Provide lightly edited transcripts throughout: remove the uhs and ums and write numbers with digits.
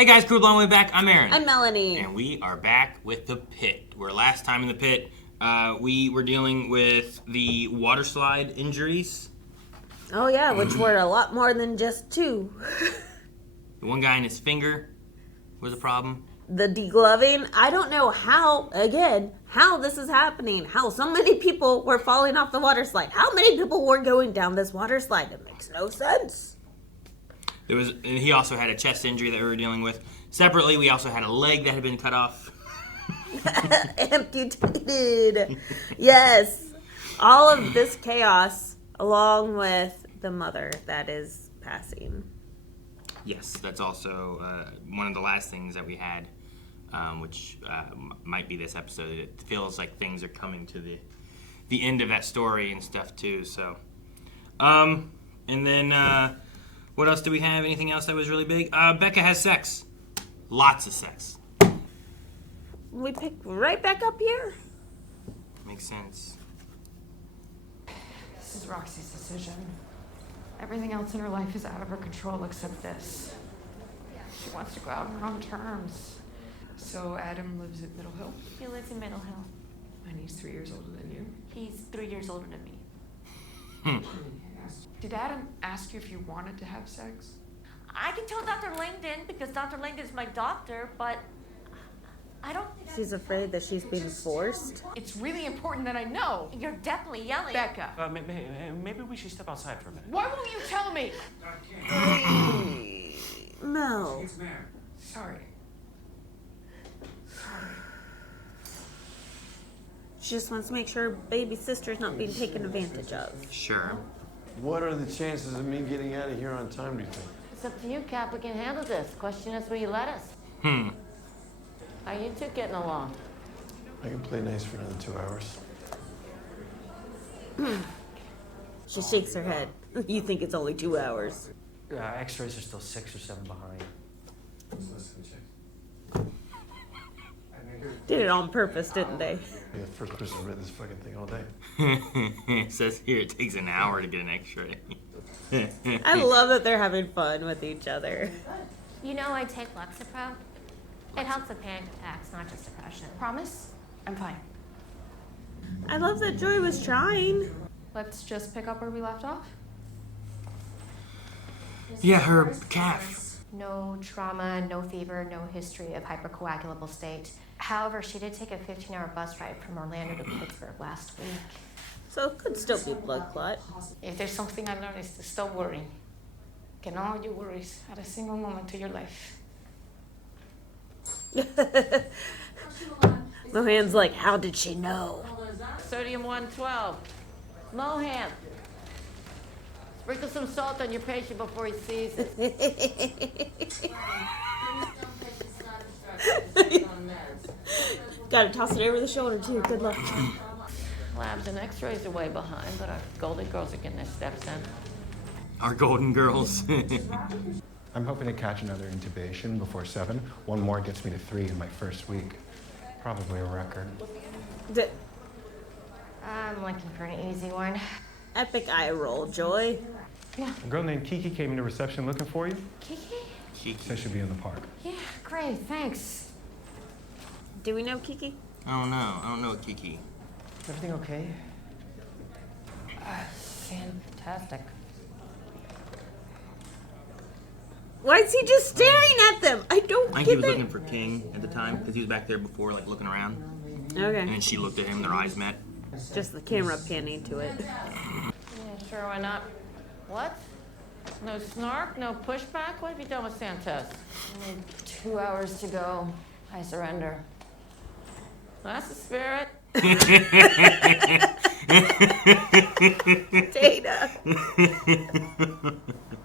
Hey guys, crew blown way back. I'm Aaron. I'm Melanie. And we are back with the Pit. Where last time in the Pit, we were dealing with the water slide injuries. Oh yeah, which were a lot more than just two. The one guy in his finger was a problem. The degloving. I don't know how this is happening. How so many people were falling off the water slide. How many people were going down this water slide? It makes no sense. He also had a chest injury that we were dealing with. Separately, we also had a leg that had been cut off. Amputated. Yes. All of this chaos, along with the mother that is passing. Yes, that's also one of the last things that we had, which might be this episode. It feels like things are coming to the end of that story and stuff too. So, and then what else do we have? Anything else that was really big? Becca has sex, lots of sex. We pick right back up here. Makes sense. This is Roxie's decision. Everything else in her life is out of her control except this. She wants to go out on her own terms. So Adam lives at Middle Hill? He lives in Middle Hill. And he's 3 years older than you? He's 3 years older than me. Did Adam ask you if you wanted to have sex? I can tell Dr. Langdon because Dr. Langdon is my doctor, but I don't... She's afraid that she's being forced. It's really important that I know. You're definitely yelling. Becca. Maybe we should step outside for a minute. Why won't you tell me? No. Sorry. She just wants to make sure baby sister's not being taken advantage of. Sure. What are the chances of me getting out of here on time, do you think? It's up to you, Cap. We can handle this. Question is, will you let us? How are you two getting along? I can play nice for another 2 hours. She shakes her head. You think it's only 2 hours. X-rays are still 6 or 7 behind. Did it on purpose, didn't they? You're the first person to read this fucking thing all day. It says here it takes an hour to get an X-ray. I love that they're having fun with each other. You know I take Lexapro. It helps with panic attacks, not just depression. Promise? I'm fine. I love that Joy was trying. Let's just pick up where we left off. Yeah, her calf. No trauma, no fever, no history of hypercoagulable state. However, she did take a 15-hour bus ride from Orlando to Pittsburgh last week. So it could still be blood clot. If there's something I learned, is to stop worrying. Get all your worries at a single moment to your life. Mohan's like, how did she know? Sodium 112. Mohan. Sprinkle some salt on your patient before he sees it. Gotta toss it over the shoulder too. Good luck. Labs and x-rays are way behind, but our golden girls are getting their steps in. Our golden girls. I'm hoping to catch another intubation before 7. One more gets me to 3 in my first week. Probably a record. I'm looking for an easy one. Epic eye roll, Joy. A girl named Kiki came into reception looking for you. Kiki? Says she'll be in the park. Yeah, great, thanks. Do we know Kiki? I don't know Kiki. Is everything okay? Fantastic. Why is he just staring at them? I don't I think get he was that. looking for King at the time because he was back there before, like looking around. And Okay. then she looked at him. Their eyes met. Just the camera panning to it. Yeah, sure, why not? What? No snark, no pushback? What have you done with Santos? Only 2 hours to go. I surrender. That's the spirit. Data.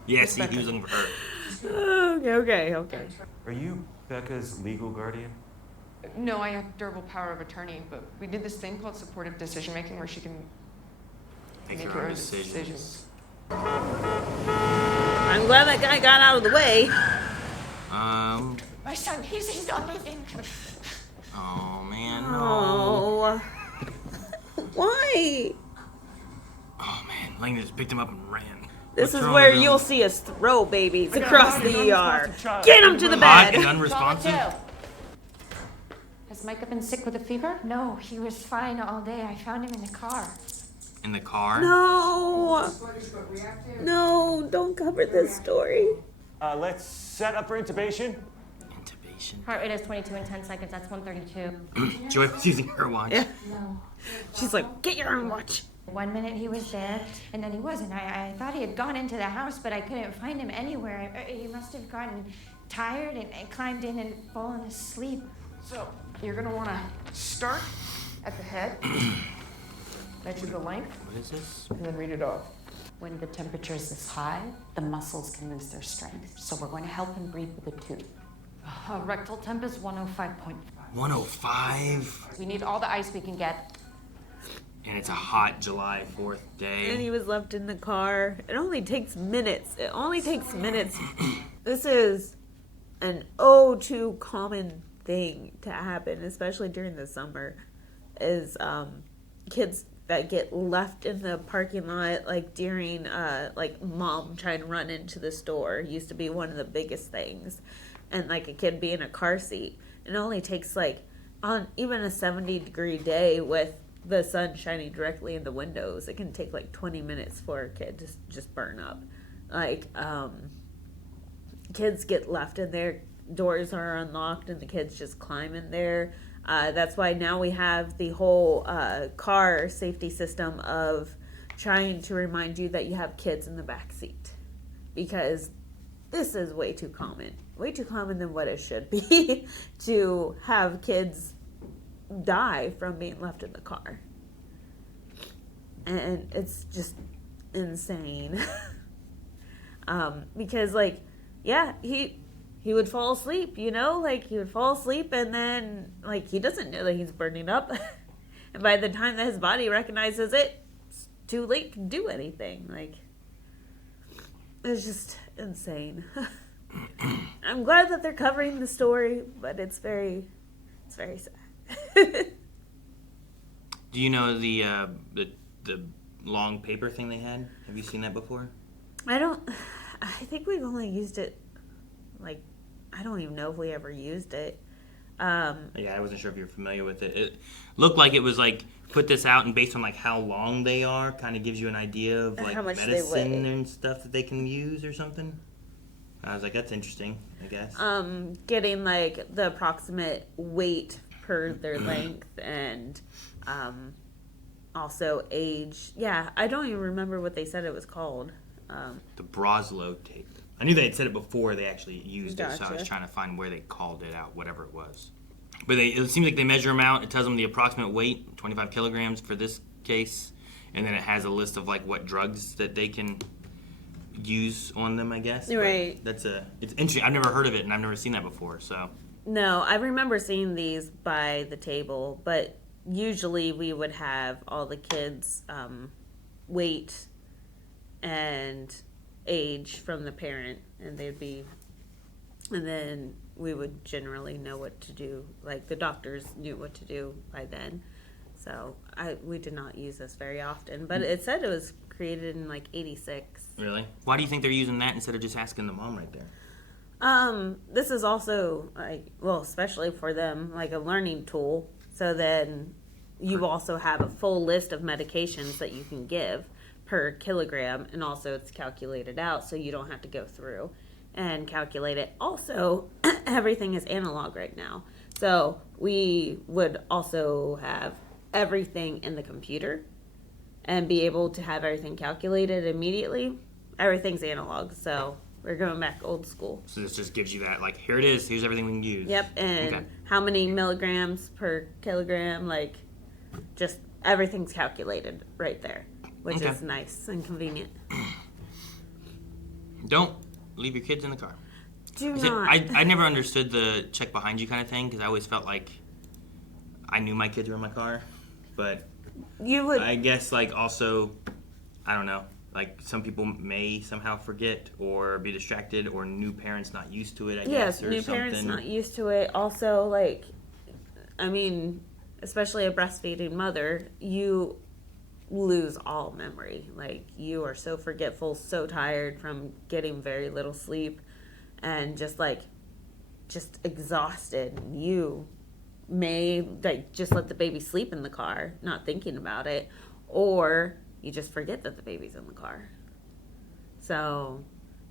Yeah, see, he was looking for her. Okay. Are you Becca's legal guardian? No, I have durable power of attorney, but we did this thing called supportive decision making where she can Make make her her own own decisions. decisions. I'm glad that guy got out of the way. My son, he's not leaving. Oh man, no. Oh. Why? Oh man, Langdon just picked him up and ran. This What's is wrong where with you'll them? see us throw babies I got across an the ER. unresponsive child. Get them to the Hot bed. and unresponsive? Has Micah been sick with a fever? No, he was fine all day. I found him in the car. In the car? No. No, don't cover this story. Let's set up for intubation. Intubation. Heart rate is 22 in 10 seconds. That's 132. Joy was using her watch. Yeah. No. She's like, get your own watch. 1 minute he was there, and then he wasn't. I thought he had gone into the house, but I couldn't find him anywhere. He must have gotten tired and climbed in and fallen asleep. So, you're gonna wanna start at the head, measure the length, What is this? and then read it off. When the temperature is this high, the muscles can lose their strength. So we're going to help him breathe with a tube. Rectal temp is 105.5. 105. We need all the ice we can get. And it's a hot July 4th And day. he was left in the car. It only takes minutes. It only takes minutes. This is an too common thing to happen, especially during the summer, is kids that get left in the parking lot, like during like mom trying to run into the store used to be one of the biggest things. And like a kid being in a car seat. It only takes like on even a 70-degree day with the sun shining directly in the windows, it can take like 20 minutes for a kid to just burn up. Like kids get left in there, doors are unlocked and the kids just climb in there. That's why now we have the whole car safety system of trying to remind you that you have kids in the back seat, because this is way too common than what it should be to have kids die from being left in the car. And it's just insane. Because like, yeah, he would fall asleep, you know, like he would fall asleep and then like he doesn't know that he's burning up. And by the time that his body recognizes it, it's too late to do anything. Like, it's just insane. I'm glad that they're covering the story, but it's very sad. Do you know the long paper thing they had? Have you seen that before? I think we've only used it, like, I don't even know if we ever used it. Yeah, I wasn't sure if you're familiar with it. It looked like it was like, put this out and based on like how long they are, kind of gives you an idea of like How much they medicine weigh. and stuff that they can use or something. I was like, that's interesting, I guess. Getting like the approximate weight per their length and also age. Yeah, I don't even remember what they said it was called. The Broslow tape. I knew they had said it before they actually used it, so I was Gotcha. trying to find where they called it out, whatever it was. But it seems like they measure them out. It tells them the approximate weight, 25 kilograms for this case, and then it has a list of like what drugs that they can use on them, I guess. But Right. it's interesting. I've never heard of it, and I've never seen that before. So No, I remember seeing these by the table, but usually we would have all the kids' weight and age from the parent, and then we would generally know what to do. Like the doctors knew what to do by then. So we did not use this very often, but it said it was created in like 86. really, why do you think they're using that instead of just asking the mom right there? This is also like, well, especially for them, like a learning tool. So then you also have a full list of medications that you can give per kilogram, and also it's calculated out so you don't have to go through and calculate it. Also, everything is analog right now. So we would also have everything in the computer and be able to have everything calculated immediately. Everything's analog, so we're going back old school. So this just gives you that, like, here it is. Here's everything we can use. Yep, and Okay. how many milligrams per kilogram, like, just everything's calculated right there, which Okay. is nice and convenient. Don't leave your kids in the car. Do Is it- not. I never understood the check behind you kind of thing because I always felt like I knew my kids were in my car, but You would. I guess like also, I don't know, like some people may somehow forget or be distracted, or new parents not used to it. I Yes, guess, or new something. parents not used to it. Also, like, I mean, especially a breastfeeding mother, you lose all memory. Like, you are so forgetful, so tired from getting very little sleep, and just exhausted. You may like just let the baby sleep in the car, not thinking about it, or you just forget that the baby's in the car. So,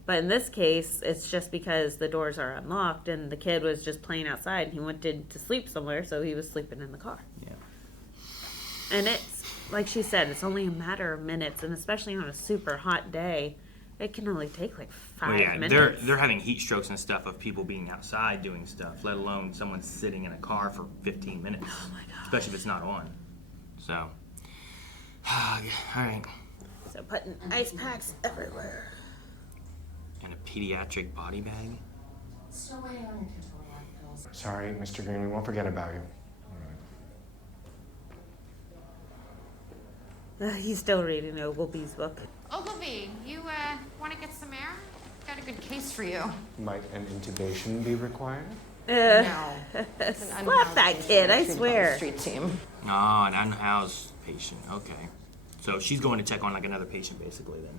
but in this case, it's just because the doors are unlocked and the kid was just playing outside. He wanted to sleep somewhere, so he was sleeping in the car. Yeah. And it's, like she said, it's only a matter of minutes, and especially on a super hot day, it can only take like 5 minutes. They're having heat strokes and stuff of people being outside doing stuff, let alone someone sitting in a car for 15 minutes. Oh my gosh. Especially if it's not on. So, all right. So putting ice packs everywhere. And a pediatric body bag. Still waiting on your control pills. Sorry, Mr. Green, we won't forget about you. He's still reading Ogilvy's book. Ogilvy, you want to get some air? Got a good case for you. Might an intubation be required? No. It's an Slap that kid, I treated by the swear. Street team. Oh, an unhoused patient. Okay. So she's going to check on like another patient basically then.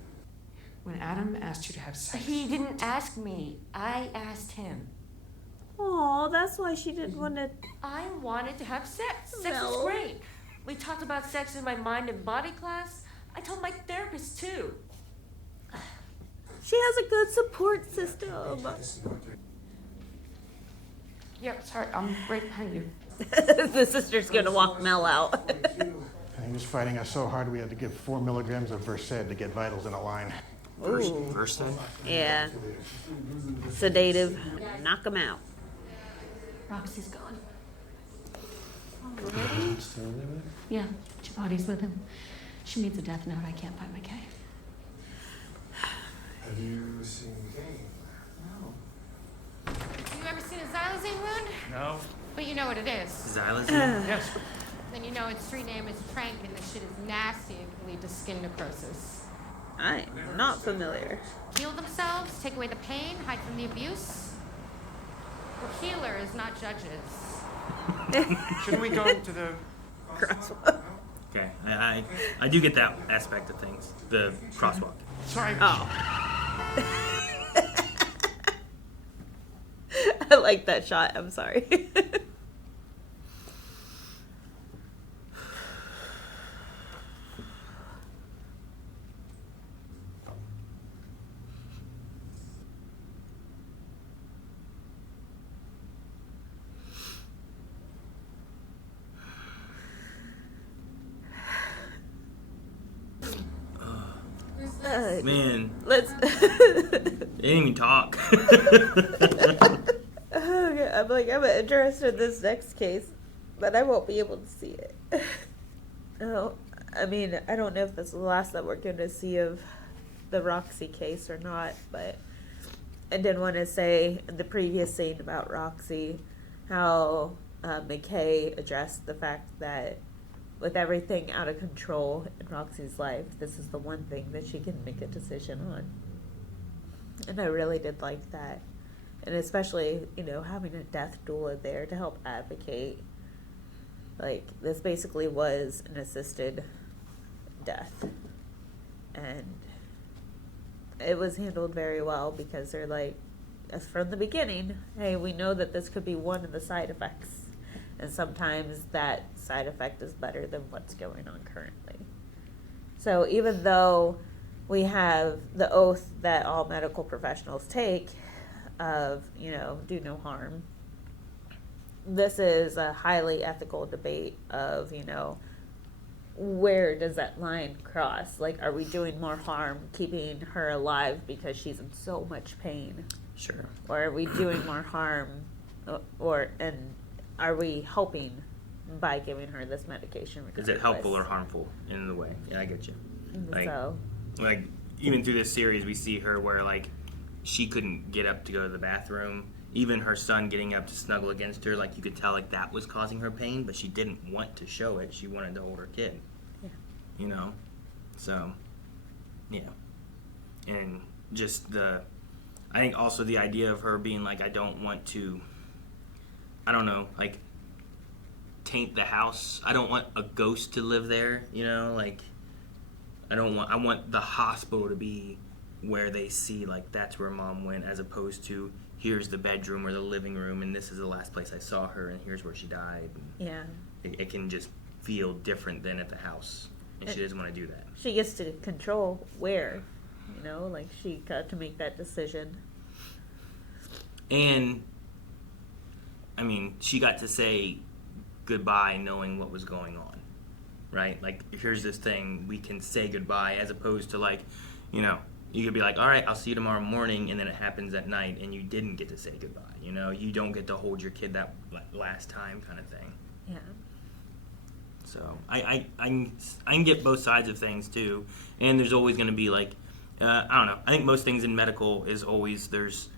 When Adam asked you to have sex, He didn't ask me. I asked him. Oh, that's why she didn't want to. I wanted to have sex. Sex No. is great. We talked about sex in my mind and body class. I told my therapist too. She has a good support system. Yep, sorry, I'm right behind you. The sister's gonna walk Mel out. He was fighting us so hard we had to give 4 milligrams of Versed to get vitals in a line. Versed? Yeah. Sedative. Knock him out. Roxie's gone. Still there? Yeah, Chibati's with him. She needs a death note. I can't find my K. Have you seen Kane? You ever seen a xylazine wound? No. But you know what it is. Xylazine? Yes. Then you know its street name is Trank, and this shit is nasty and can lead to skin necrosis. I'm not familiar. Heal themselves, take away the pain, hide from the abuse. We're healers, not judges. Shouldn't we go to the... Crosswalk. Okay. I do get that aspect of things. The crosswalk. Sorry. Oh. I like that shot. I'm sorry. Man, Let's. they didn't even talk. Okay, I'm interested in this next case, but I won't be able to see it. Oh, I mean, I don't know if this is the last that we're going to see of the Roxie case or not, but I did want to say in the previous scene about Roxie, how McKay addressed the fact that with everything out of control in Roxie's life, this is the one thing that she can make a decision on. And I really did like that. And especially, having a death doula there to help advocate. Like, this basically was an assisted death. And it was handled very well because they're like, as from the beginning, hey, we know that this could be one of the side effects. And sometimes that side effect is better than what's going on currently. So even though we have the oath that all medical professionals take of, do no harm, this is a highly ethical debate of, where does that line cross? Like, are we doing more harm keeping her alive because she's in so much pain? Sure. Or are we doing more harm, and are we helping by giving her this medication? Is it helpful or harmful in the way? Yeah, I get you. So, Like, even through this series, we see her where, like, she couldn't get up to go to the bathroom. Even her son getting up to snuggle against her, like, you could tell, like, that was causing her pain, but she didn't want to show it. She wanted to hold her kid. Yeah. So, yeah. And just I think also the idea of her being like, I don't want to, taint the house. I don't want a ghost to live there, like, I want the hospital to be where they see, like, that's where mom went, as opposed to here's the bedroom or the living room and this is the last place I saw her and here's where she died. Yeah. It can just feel different than at the house, and she doesn't want to do that. She gets to control where, like she got to make that decision. And I mean, she got to say goodbye knowing what was going on, right? Like, here's this thing, we can say goodbye, as opposed to, like, you could be like, all right, I'll see you tomorrow morning, and then it happens at night, and you didn't get to say goodbye. You don't get to hold your kid that last time, kind of thing. Yeah. So I can get both sides of things too, and there's always going to be, like, I don't know. I think most things in medical is always there's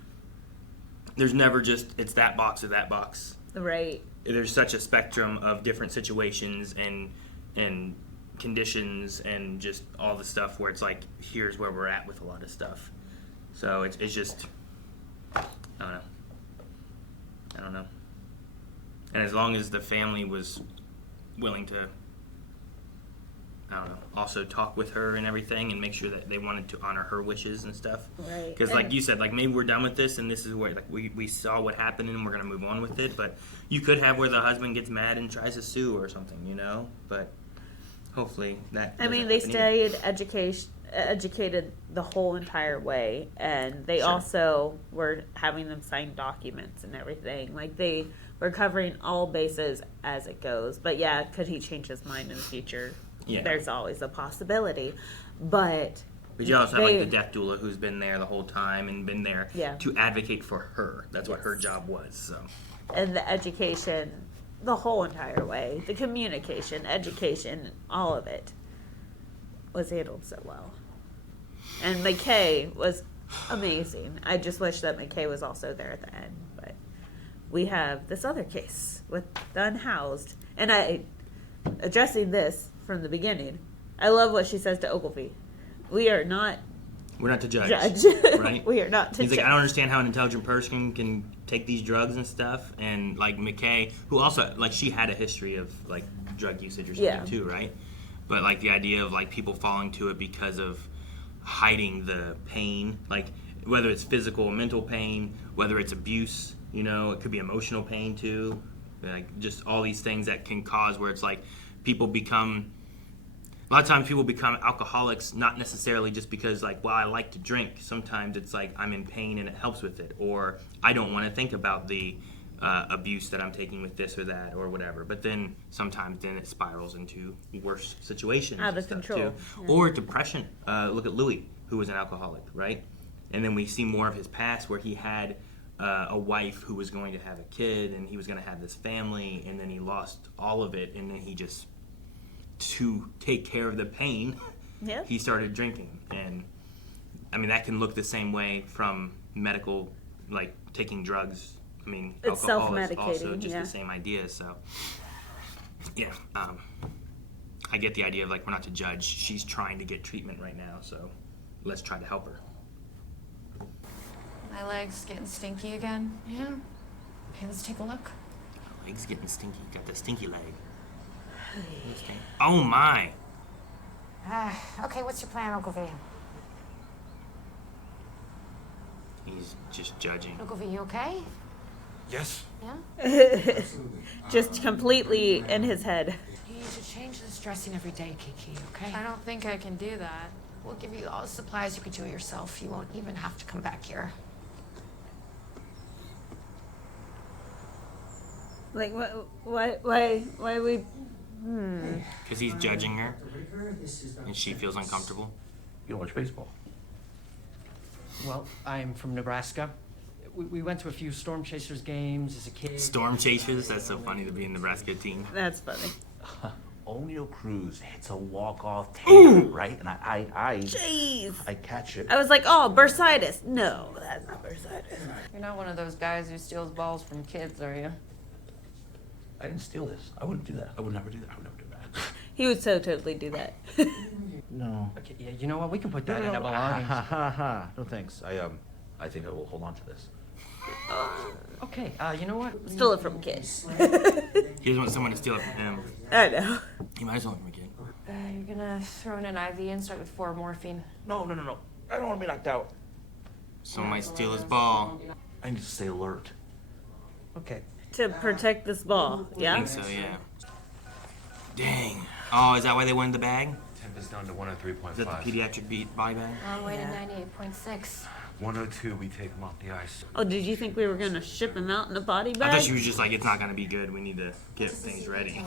never just it's that box or that box. Right. There's such a spectrum of different situations and conditions and just all the stuff where it's like, here's where we're at with a lot of stuff. So it's just, I don't know. And as long as the family was willing to, also talk with her and everything and make sure that they wanted to honor her wishes and stuff. Right. Because like you said, like, maybe we're done with this and this is where, like, we saw what happened and we're going to move on with it. But you could have where the husband gets mad and tries to sue or something, But hopefully that I mean, they stayed educated the whole entire way, and they also were having them sign documents and everything. Like, they were covering all bases as it goes. But yeah, could he change his mind in the future? Yeah. There's always a possibility. But you also have, like, the death doula who's been there the whole time and been there Yeah. to advocate for her. That's what her job was. So. And the education the whole entire way, the communication, education, all of it was handled so well. And McKay was amazing. I just wish that McKay was also there at the end. But we have this other case with the unhoused. And addressing this from the beginning, I love what she says to Ogilvy. We're not to judge. Right? We are not to He's judge. like, I don't understand how an intelligent person can take these drugs and stuff. And, like, McKay, who also, like, she had a history of, like, drug usage or something too, right? But, like, the idea of, like, people falling to it because of hiding the pain, like, whether it's physical or mental pain, whether it's abuse, it could be emotional pain too. Like, just all these things that can cause where it's like a lot of times people become alcoholics, not necessarily just because, like, well, I like to drink. Sometimes it's like I'm in pain and it helps with it, or I don't want to think about the abuse that I'm taking with this or that or whatever. But then sometimes it spirals into worse situations. Out of control. Too. Yeah. Or depression. Look at Louis, who was an alcoholic, right? And then we see more of his past where he had a wife who was going to have a kid and he was going to have this family, and then he lost all of it, and then he just, to take care of the pain, he started drinking. And I mean, that can look the same way from medical, like taking drugs. I mean, it's alcohol is self-medicating, also just the same idea. So yeah, I get the idea of, like, we're not to judge. She's trying to get treatment right now, so let's try to help her. My leg's getting stinky again. Yeah. Okay, let's take a look. Leg's getting stinky. Got the stinky leg. Oh my. Okay, what's your plan, Ogilvy? He's just judging. Ogilvy, you okay? Yes. Yeah? Just completely in his head. You need to change this dressing every day, Kiki, okay? I don't think I can do that. We'll give you all the supplies. You can do it yourself. You won't even have to come back here. Like, why we... Because he's judging her, and she feels uncomfortable. You don't watch baseball? Well, I'm from Nebraska. We went to a few Storm Chasers games as a kid. Storm Chasers? That's so funny to be a Nebraska team. That's funny. O'Neal Cruz hits a walk-off taker, right? And Jeez. I catch it. I was like, oh, bursitis. No, that's not bursitis. You're not one of those guys who steals balls from kids, are you? I didn't steal this. I wouldn't do that. I would never do that. I would never do that. He would so totally do that. No. Okay, yeah, you know what? We can put that in our belongings. No thanks. I think I will hold on to this. Okay, you know what? Stole it from a kid. He doesn't want someone to steal it from him. I know. He might as well from a kid. You're gonna throw in an IV and start with 4 morphine. No. I don't want to be knocked out. Someone might steal his ball. I need to stay alert. Okay. To protect this ball, I yeah? think so, yeah. Dang. Oh, is that why they wanted the bag? Temp is down to 103.5. Is that the pediatric body bag? Long way to 98.6. 102, we take him off the ice. Oh, did you think we were gonna ship him out in a body bag? I thought she was just like, it's not gonna be good. We need to get things ready.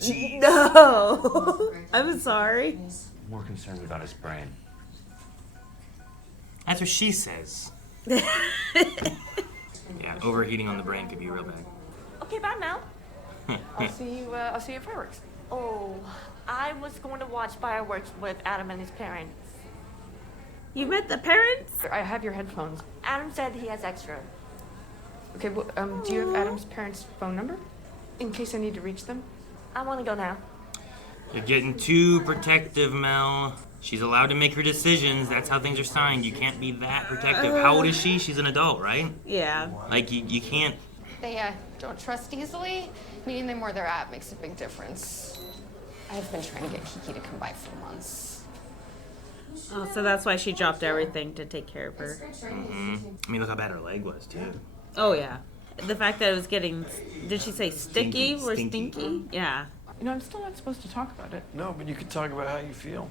Jeez. No, I'm sorry. More concerned about his brain. That's what she says. Yeah, overheating on the brain could be real bad. Okay, bye, Mel. I'll see you at fireworks. Oh, I was going to watch fireworks with Adam and his parents. You met the parents? I have your headphones. Adam said he has extra. Okay, well, do you have Adam's parents' phone number? In case I need to reach them? I want to go now. You're getting too protective, Mel. She's allowed to make her decisions. That's how things are signed. You can't be that protective. How old is she? She's an adult, right? Yeah. Like, you can't... They don't trust easily. Meeting them where they're at makes a big difference. I've been trying to get Kiki to come by for months. Oh, so that's why she dropped everything to take care of her. Mm-hmm. I mean, look how bad her leg was, too. Oh, yeah. The fact that it was getting, did she say sticky or Stinky. stinky? Yeah. You know, I'm still not supposed to talk about it. No, but you can talk about how you feel.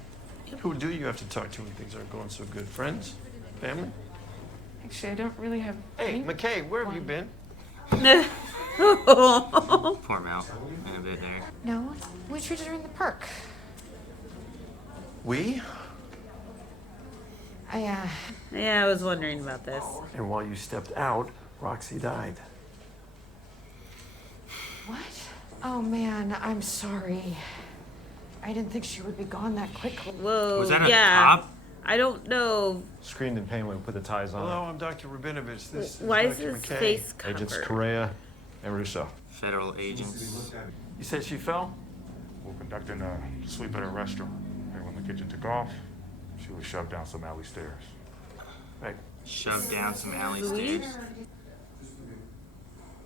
Who do you have to talk to when things aren't going so good? Friends? Family? Actually, I don't really have. Hey, McKay, where have you been? Poor Mel. In a bit there. No, we treated her in the park. We? Yeah, I was wondering about this. And while you stepped out, Roxie died. What? Oh man, I'm sorry. I didn't think she would be gone that quickly. Whoa, Was that a yeah. cop? I don't know. Screamed in pain when we put the ties on. Hello, I'm Dr. Rabinovich. This Why is is Dr. his McKay. face covered? Agents Correa and Russo. Federal agents. You said she fell? We're conducting a sweep at a restaurant. And when the kitchen took off, she was shoved down some alley stairs. Right. Shoved down some alley stairs.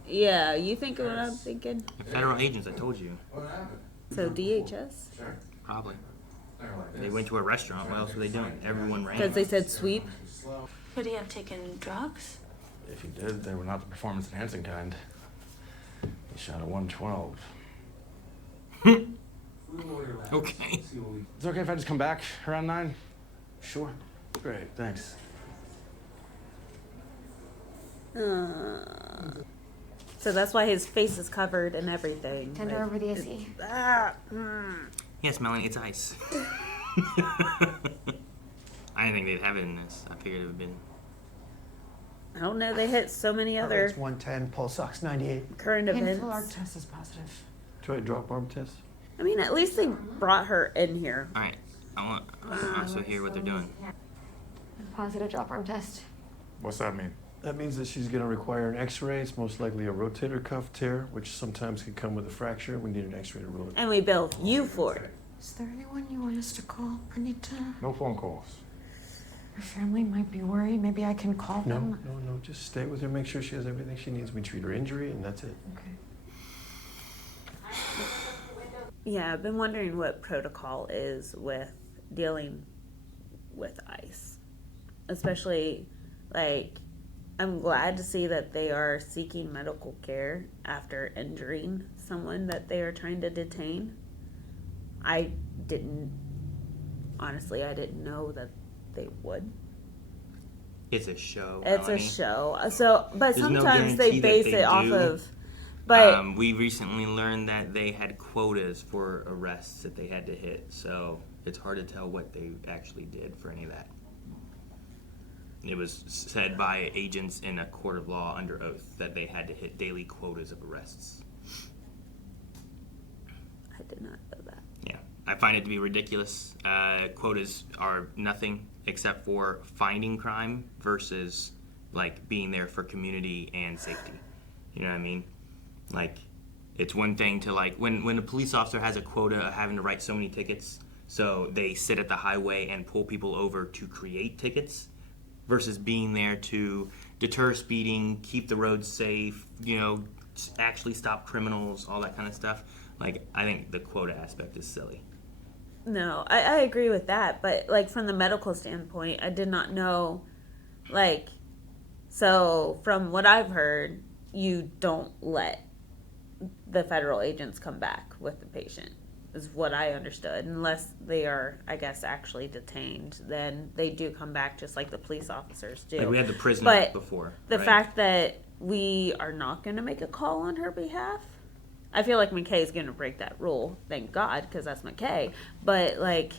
Yeah, you think of what I'm thinking? Federal agents, I told you. So DHS? Probably. They went to a restaurant. What else were they doing? Everyone ran. Because they said sweep? Could he have taken drugs? If he did, they were not the performance-enhancing kind. He shot a 112. Okay. It's okay if I just come back around 9? Sure. Great, thanks. So that's why his face is covered and everything. Tend her over the AC. Yes, Melanie, it's ice. I didn't think they'd have it in this. I figured it would have been. I don't know, they hit so many other It's 110, pulse ox 98. current events. Arc test is positive. Try a drop arm test. I mean, at least they brought her in here. All right. I want to also hear what they're doing. Positive drop arm test. What's that mean? That means that she's going to require an x-ray. It's most likely a rotator cuff tear, which sometimes can come with a fracture. We need an x-ray to rule it. And we bill you for it. Is there anyone you want us to call, Anita? No phone calls. Her family might be worried. Maybe I can call No, them. no. Just stay with her. Make sure she has everything she needs. We treat her injury, and that's it. Okay. Yeah, I've been wondering what protocol is with dealing with ice. Especially, like, I'm glad to see that they are seeking medical care after injuring someone that they are trying to detain. I didn't know that they would. It's a show. It's Melanie. a show. So, but There's no sometimes they guarantee that base they it off do. of. But We recently learned that they had quotas for arrests that they had to hit, so it's hard to tell what they actually did for any of that. It was said by agents in a court of law under oath that they had to hit daily quotas of arrests. I did not know that. Yeah, I find it to be ridiculous. Quotas are nothing except for finding crime versus like being there for community and safety. You know what I mean? Like, it's one thing to like when a police officer has a quota of having to write so many tickets, so they sit at the highway and pull people over to create tickets, versus being there to deter speeding, keep the roads safe, you know, actually stop criminals, all that kind of stuff. Like, I think the quota aspect is silly. No, I agree with that, but like from the medical standpoint, I did not know, like, so from what I've heard, you don't let the federal agents come back with the patient, is what I understood, unless they are, I guess, actually detained. Then they do come back just like the police officers do. Like we had the prisoner but before. The right? fact that we are not going to make a call on her behalf, I feel like McKay is going to break that rule. Thank God, because that's McKay. But like,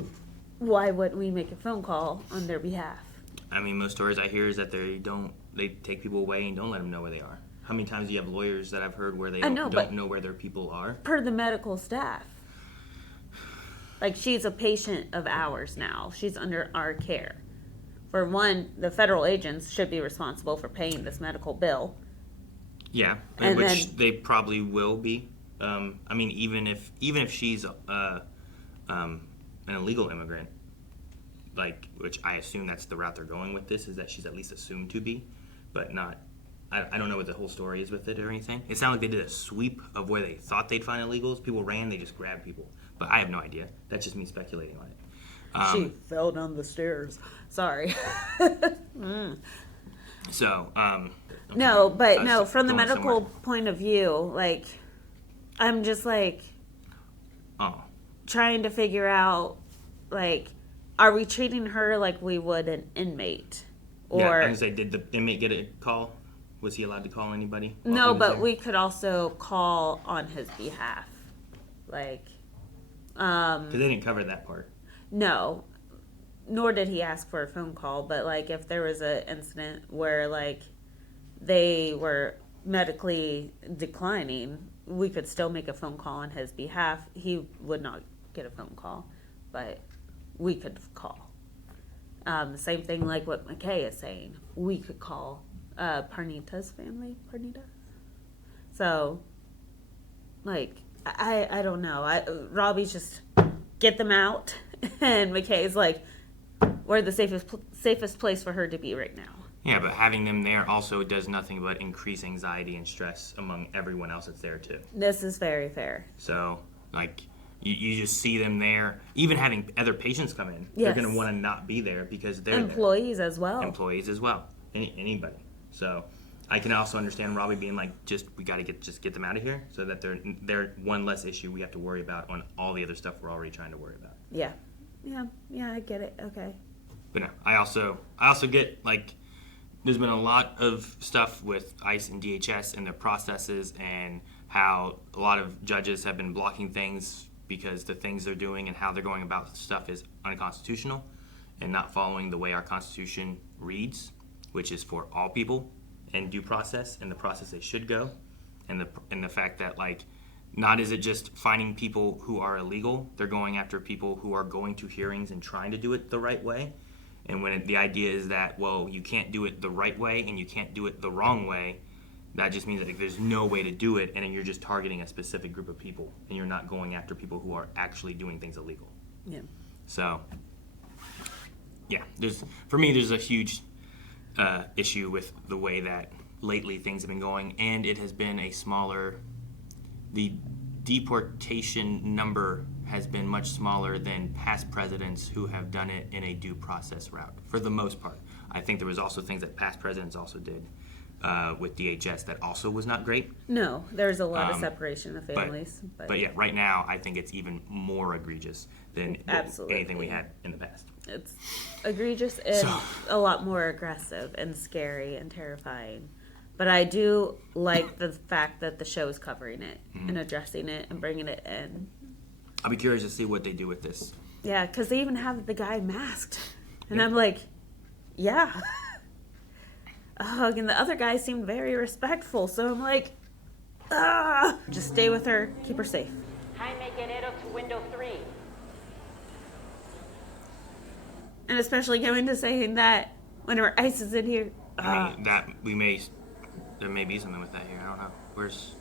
why wouldn't we make a phone call on their behalf? I mean, most stories I hear is that they take people away and don't let them know where they are. How many times do you have lawyers that I've heard where they don't know where their people are? Per the medical staff. Like, she's a patient of ours now. She's under our care. For one, the federal agents should be responsible for paying this medical bill. Yeah, And which then, they probably will be. I mean, even if she's an illegal immigrant, like, which I assume that's the route they're going with this, is that she's at least assumed to be, but not. I don't know what the whole story is with it or anything. It sounded like they did a sweep of where they thought they'd find illegals. People ran, they just grabbed people. But I have no idea. That's just me speculating on it. she fell down the stairs. Sorry. So, No, but I no, was from the going medical somewhere. point of view, like, I'm just like trying to figure out, like, are we treating her like we would an inmate? Or yeah, I was gonna say, did the inmate get a call? Was he allowed to call anybody? while no, he was but there? we could also call on his behalf. Like, 'Cause they didn't cover that part. no, nor did he ask for a phone call. But like, if there was an incident where like they were medically declining, we could still make a phone call on his behalf. He would not get a phone call, but we could call. Same thing like what McKay is saying. We could call Parnita's family. Parnita. So, like, I don't know. Robbie's just get them out, and McKay's like, we're the safest place for her to be right now. Yeah, but having them there also does nothing but increase anxiety and stress among everyone else that's there too. This is very fair. So, like, you just see them there. Even having other patients come in, Yes. they're going to want to not be there because they're Employees as well. there. Employees as well. Anybody. So, I can also understand Robbie being like, we got to get them out of here so that they're one less issue we have to worry about on all the other stuff we're already trying to worry about. Yeah, I get it. Okay. But no, I also get, like, there's been a lot of stuff with ICE and DHS and their processes and how a lot of judges have been blocking things because the things they're doing and how they're going about stuff is unconstitutional and not following the way our Constitution reads, which is for all people and due process and the process they should go, and the fact that, like, not is it just finding people who are illegal, they're going after people who are going to hearings and trying to do it the right way. And when the idea is that, well, you can't do it the right way and you can't do it the wrong way, that just means that, like, there's no way to do it, and then you're just targeting a specific group of people, and you're not going after people who are actually doing things illegal. Yeah. So, yeah, for me, there's a huge issue with the way that lately things have been going, and it has been the deportation number has been much smaller than past presidents who have done it in a due process route, for the most part. I think there was also things that past presidents also did with DHS that also was not great. No, there's a lot of separation of families. But yeah, right now I think it's even more egregious than anything we had in the past. It's egregious and a lot more aggressive and scary and terrifying. But I do like the fact that the show is covering it and addressing it and bringing it in. I'll be curious to see what they do with this. Yeah, because they even have the guy masked. And I'm like, yeah. And the other guy seemed very respectful. So I'm like, just stay with her. Keep her safe. Jaime Guerrero to window 3. And especially going to saying that whenever ICE is in here. I mean, there may be something with that here. I don't know. Where's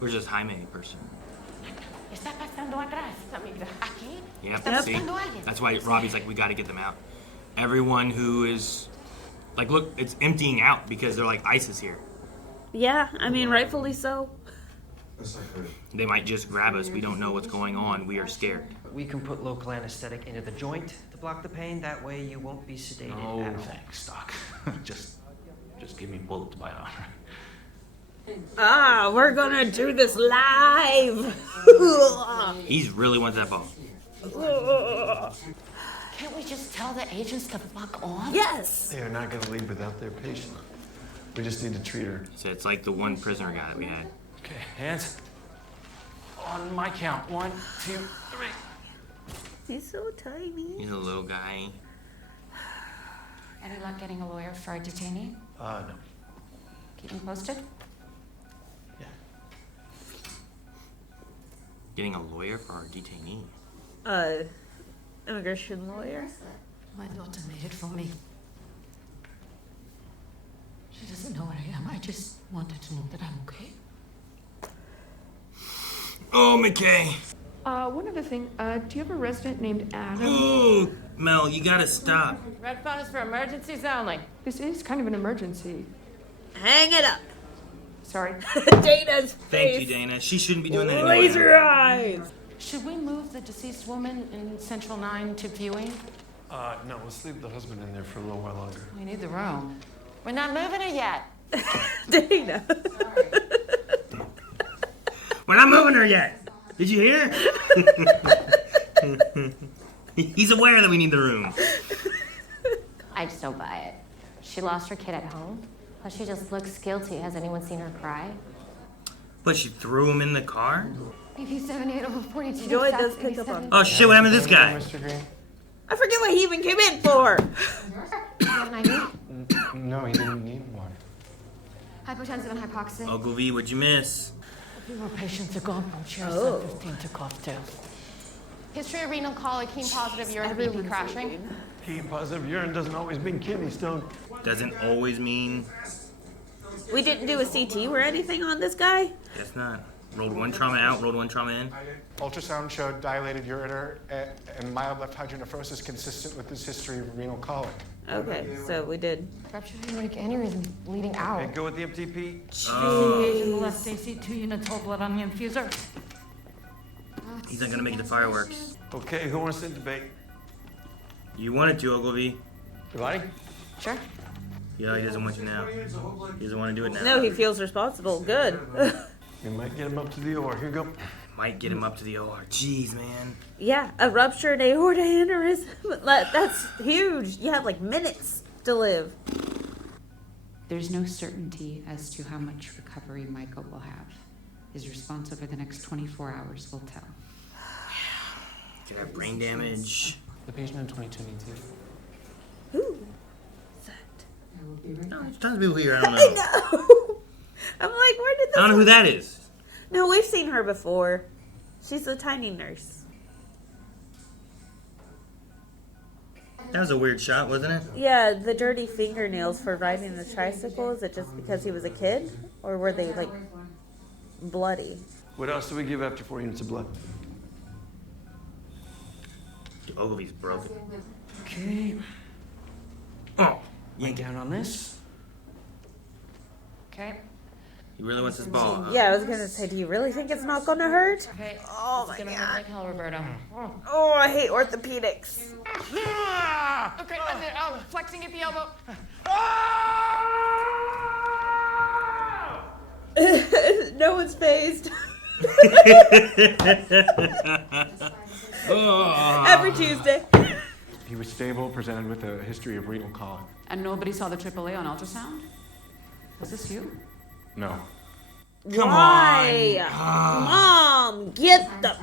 this Jaime person? Está pasando atrás, amiga. Aquí. Yep. See, that's why Robbie's like, we got to get them out. Everyone who is, like, look, it's emptying out because they're like, ICE is here. Yeah, I mean, rightfully so. They might just grab us. We don't know what's going on. We are scared. We can put local anesthetic into the joint to block the pain. That way you won't be sedated No, at all. thanks, Doc. just give me bullets by honor. We're gonna do this live. He really wants that ball. Can't we just tell the agents to fuck off? Yes. They are not going to leave without their patient. We just need to treat her. So it's like the one prisoner guy that we had. Okay, hands on my count. 1, 2, 3. He's so tiny. He's a little guy. Any luck getting a lawyer for our detainee? No. Keep me posted. Getting a lawyer for our detainee. Immigration lawyer. My daughter made it for me. She doesn't know what I am. I just wanted to know that I'm okay. Oh, McKay. One other thing. Do you have a resident named Adam? Ooh, Mel, you gotta stop. Red phone is for emergencies only. This is kind of an emergency. Hang it up. Sorry. Dana's face. Thank you, Dana. She shouldn't be doing that anymore. Laser eyes. Should we move the deceased woman in Central 9 to viewing? No, let's leave the husband in there for a little while longer. We need the room. We're not moving her yet. Dana. We're not moving her yet. Did you hear? He's aware that we need the room. I just don't buy it. She lost her kid at home. Plus, she just looks guilty. Has anyone seen her cry? But she threw him in the car? BP 78/42. Joy does pick up on. Oh shit, what happened to this guy? Mr. Green? I forget what he even came in for. No, he didn't need one. Hypotensive and hypoxic. Uncle V, what'd you miss? A few more patients are gone from chairs. 15 to cough test. History of renal colic, heme positive urine, BP crashing. Heme positive urine doesn't always mean kidney stone. Doesn't always mean. We didn't do a CT or anything on this guy? Guess not. Rolled one trauma out, rolled one trauma in. Ultrasound showed dilated ureter and mild left hydronephrosis consistent with his history of renal colic. Okay, so we did. Ruptured aortic aneurysm bleeding out. Okay, go with the MTP. Disengage in the left AC, 2 units whole blood on the infuser. He's not gonna make it to fireworks. Okay, who wants to intubate? You wanted to, Ogilvy. Everybody? Sure. Yeah, he doesn't want you now. He doesn't want to do it now. No, he feels responsible. Good. We might get him up to the OR. Here you go. Might get him up to the OR. Jeez, man. Yeah, a ruptured aorta aneurysm. That's huge. You have like minutes to live. There's no certainty as to how much recovery Michael will have. His response over the next 24 hours will tell. Could have brain damage. The patient in 22 Who? No, there's tons of people here I don't know. I know. I'm like, where did this? I don't know who that is. No, we've seen her before. She's a tiny nurse. That was a weird shot, wasn't it? Yeah, the dirty fingernails for riding the tricycle. Is it just because he was a kid? Or were they like bloody? What else do we give after 4 units of blood? Ogilvy's broken. Okay. Oh, Lay down on this. Okay. he really wants his ball. Huh? Yeah, I was gonna say, do you really think it's not gonna hurt? Okay. Oh my It's gonna god. hurt like hell, Roberto. Oh, I hate orthopedics. Okay, flexing at the elbow. No one's phased. Every Tuesday. He was stable, presented with a history of renal colic. And nobody saw the AAA on ultrasound? Was this you? No. Come Why? on. Mom, get the.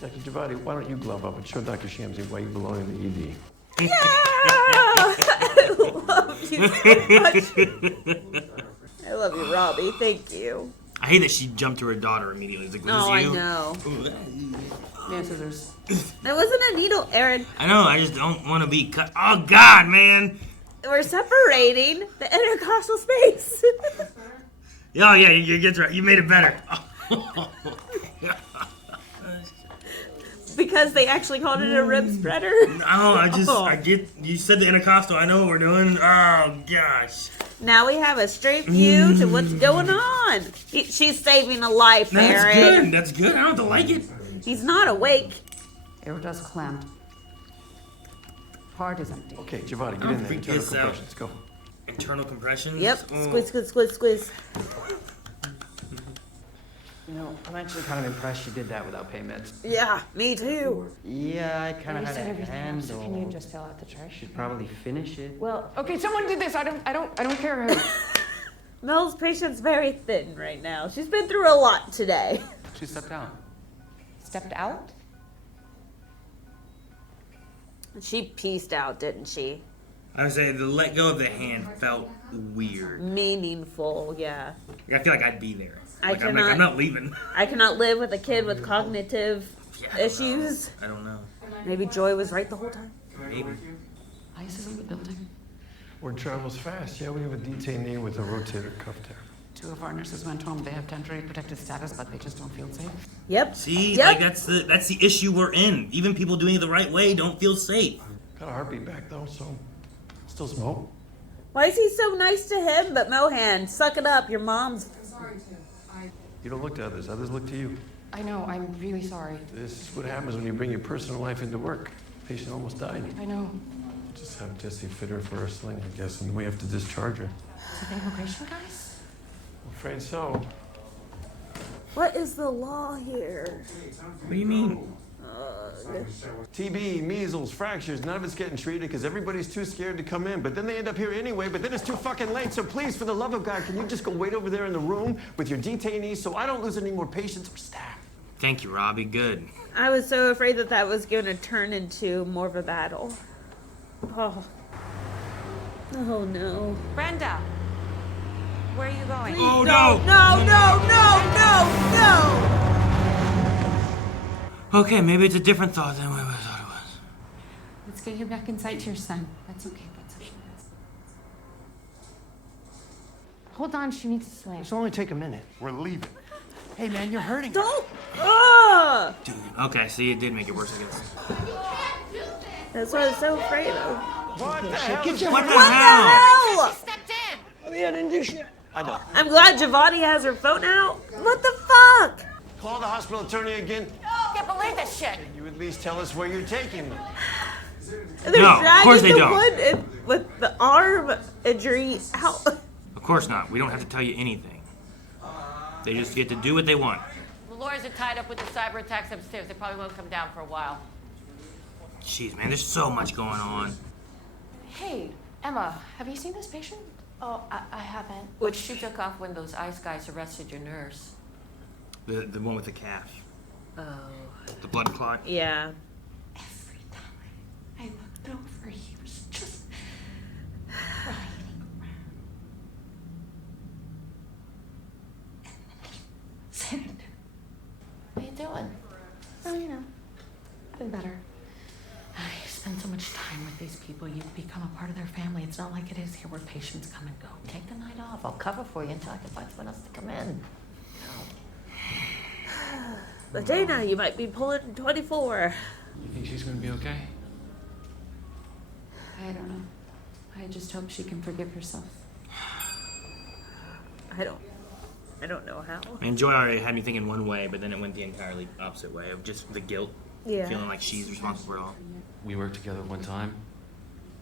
Dr. Javadi, why don't you glove up and show Dr. Shamsi why you belong in the ED? Yeah! I love you so much. I love you, Robbie. Thank you. I hate that she jumped to her daughter immediately. It's like, was Oh, this you? I know. Yeah, scissors. That wasn't a needle, Aaron. I know, I just don't want to be cut. Oh, God, man. We're separating the intercostal space. Oh, yeah, you get right. You made it better. Because they actually called it a rib spreader. No, I get, you said the intercostal. I know what we're doing. Oh, gosh. Now we have a straight view to what's going on. She's saving a life, That's Aaron. good. That's good. I don't have to like it. He's not awake. Aeroduct clamped. Heart is empty. Okay, Giovanni, get in there. Freak Internal this out. compressions, go. Internal compressions? Yep. Oh. Squiz. You know, I'm actually kind of impressed you did that without pain meds. Yeah, me too. Yeah, I kind of had a everything else, so handle. can you just fill out the trash? Should probably finish it. Well, okay, someone did this. I don't care who. Mel's patient's very thin right now. She's been through a lot today. She stepped out. Stepped out? She pieced out, didn't she? I would say the let go of the hand felt weird. Meaningful, yeah. I feel like I'd be there. I I'm cannot. I'm not leaving. I cannot live with a kid with cognitive issues. I don't know. Maybe Joy was right the whole time. Maybe. ICE is in the building. Word travels fast. Yeah, we have a detainee with a rotator cuff tear. 2 of our nurses went home. They have temporary protected status, but they just don't feel safe. Yep. See, Yep. like that's the issue we're in. Even people doing it the right way don't feel safe. Got a heartbeat back though, so still some hope. Why is he so nice to him? But Mohan, suck it up. Your mom's. You don't look to others. Others look to you. I know, I'm really sorry. This is what happens when you bring your personal life into work. Patient almost died. I know. Just have Jesse fit her for a sling, I guess, and we have to discharge her. Is it immigration, guys? I'm afraid so. What is the law here? What do you mean? TB, measles, fractures, none of it's getting treated because everybody's too scared to come in. But then they end up here anyway, but then it's too fucking late. So please, for the love of God, can you just go wait over there in the room with your detainees so I don't lose any more patients or staff? Thank you, Robbie. Good. I was so afraid that that was going to turn into more of a battle. Oh. Oh no. Brenda! Where are you going? Oh No, no! no. Okay, maybe it's a different thought than what I thought it was. Let's get you back inside to your son. That's okay. That's okay. Hold on, she needs to sleep. This will only take a minute. We're leaving. Hey, man, you're hurting. Don't. Ugh. Dude, okay, see, it did make it worse, I guess. That's what I was so afraid of. What the hell? Get your What the What the hell? hell? Stepped in. I mean, I didn't do shit. I know. I'm glad Giovanni has her phone out. What the fuck? Call the hospital attorney again. I can't believe this shit. You at least tell us where you're taking them. And they're No, of dragging course they the don't. wood in, with the arm injury. How? Of course not. We don't have to tell you anything. They just get to do what they want. The lawyers are tied up with the cyber attacks upstairs. They probably won't come down for a while. Jeez, man, there's so much going on. Hey, Emma, have you seen this patient? Oh, I haven't. Which she took off when those ICE guys arrested your nurse. The one with the calf. Oh. The blood clot. Yeah. Every time I looked over, he was just riding around. And then What are you doing? Oh, you know, I've been better. I spend so much time with these people. You become a part of their family. It's not like it is here where patients come and go. Take the night off. I'll cover for you until I can find someone else to come in. But Dana, you might be pulling 24. You think she's gonna be okay? I don't know. I just hope she can forgive herself. I don't know how. And Joy already had me thinking one way, but then it went the entirely opposite way of just the guilt. Yeah. Feeling like she's responsible for it all. We worked together one time.